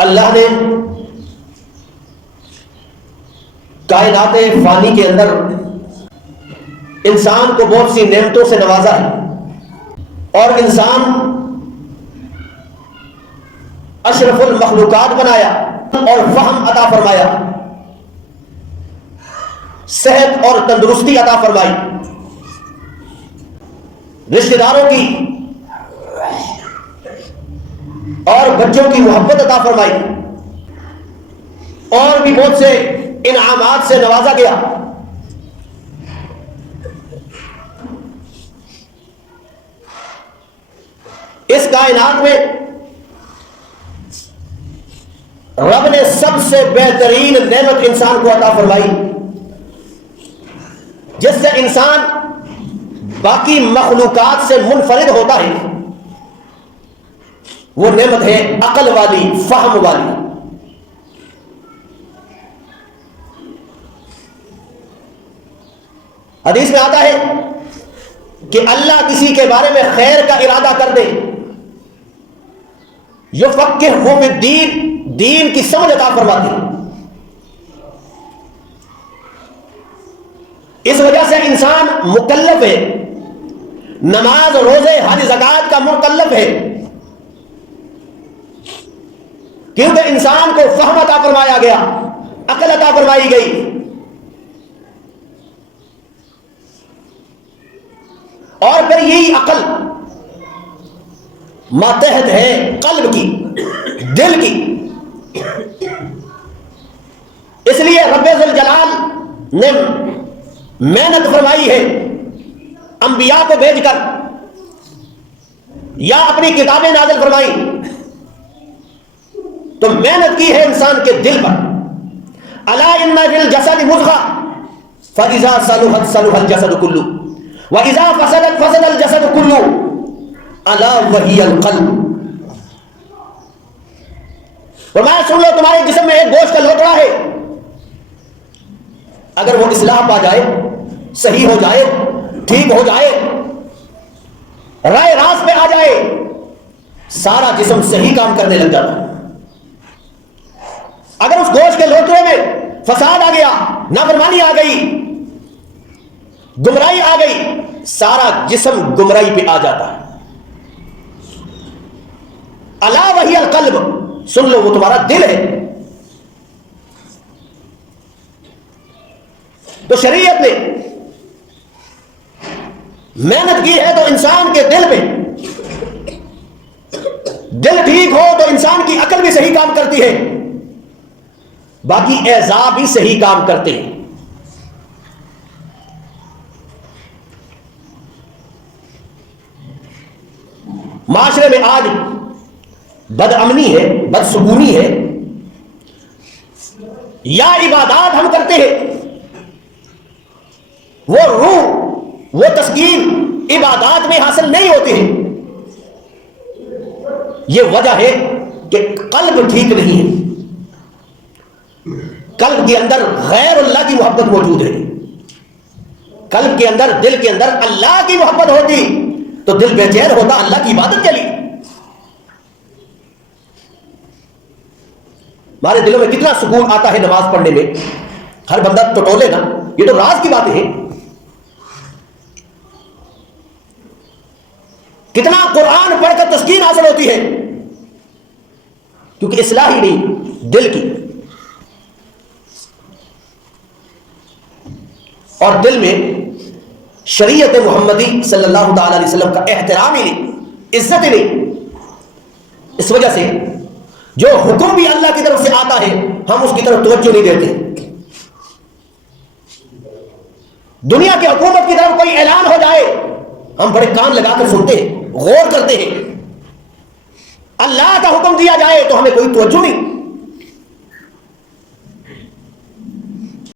اللہ نے کائنات فانی کے اندر انسان کو بہت سی نعمتوں سے نوازا ہے، اور انسان اشرف المخلوقات بنایا اور فہم عطا فرمایا، صحت اور تندرستی عطا فرمائی، رشتہ داروں کی اور بچوں کی محبت عطا فرمائی، اور بھی بہت سے انعامات سے نوازا گیا۔ اس کائنات میں رب نے سب سے بہترین نعمت انسان کو عطا فرمائی، جس سے انسان باقی مخلوقات سے منفرد ہوتا ہے، وہ نعمت ہے عقل والی، فہم والی۔ حدیث میں آتا ہے کہ اللہ کسی کے بارے میں خیر کا ارادہ کر دے، یفقہہ فی الدین، دین کی سمجھ عطا فرماتے ہیں۔ اس وجہ سے انسان مکلف ہے، نماز روزے حج زکات کا مکلف ہے، کیونکہ انسان کو فہم عطا فرمایا گیا، عقل عطا فرمائی گئی، اور پھر یہی عقل ماتحت ہے قلب کی، دل کی۔ اس لیے رب ذوالجلال نے محنت فرمائی ہے انبیاء کو بھیج کر، یا اپنی کتابیں نازل فرمائی تو محنت کی ہے انسان کے دل پر۔ الا ان فی الجسد مضغہ فاذا صلحت صلح الجسد کلہ واذا فسدت فسد الجسد کلہ الا وہی القلب۔ فرمایا سن لو، تمہارے جسم میں ایک گوشت کا لوٹڑا ہے، اگر وہ اصلاح پا جائے، صحیح ہو جائے، ٹھیک ہو جائے، رائے راست پہ آ جائے، سارا جسم صحیح کام کرنے لگ جاتا ہے۔ اگر اس گوشت کے لوٹڑے میں فساد آ گیا، نافرمانی آ گئی، گمراہی آ گئی، سارا جسم گمراہی پہ آ جاتا ہے۔ الا وہی القلب، سن لو وہ تمہارا دل ہے۔ تو شریعت نے محنت کی ہے تو انسان کے دل میں، دل ٹھیک ہو تو انسان کی عقل بھی صحیح کام کرتی ہے، باقی اعضاء بھی صحیح کام کرتے ہیں۔ معاشرے میں آج بد امنی ہے، بد سکونی ہے، یا عبادات ہم کرتے ہیں، وہ روح، وہ تسکین عبادات میں حاصل نہیں ہوتی ہے۔ یہ وجہ ہے کہ قلب ٹھیک نہیں ہے، قلب کے اندر غیر اللہ کی محبت موجود ہے۔ قلب کے اندر، دل کے اندر اللہ کی محبت ہوتی تو دل بے چین ہوتا، اللہ کی عبادت چلی۔ ہمارے دلوں میں کتنا سکون آتا ہے نماز پڑھنے میں، ہر بندہ ٹٹولے نا، یہ تو راز کی باتیں ہیں۔ کتنا قرآن پڑھ کر تسکین حاصل ہوتی ہے، کیونکہ اصلاح ہی نہیں دل کی، اور دل میں شریعت محمدی صلی اللہ تعالی علیہ وسلم کا احترام ہی نہیں، عزت ہی نہیں۔ اس وجہ سے جو حکم بھی اللہ کی طرف سے آتا ہے ہم اس کی طرف توجہ نہیں دیتے۔ دنیا کی حکومت کی طرف کوئی اعلان ہو جائے ہم بڑے کان لگا کر سنتے ہیں، غور کرتے ہیں۔ اللہ کا حکم دیا جائے تو ہمیں کوئی توجہ نہیں۔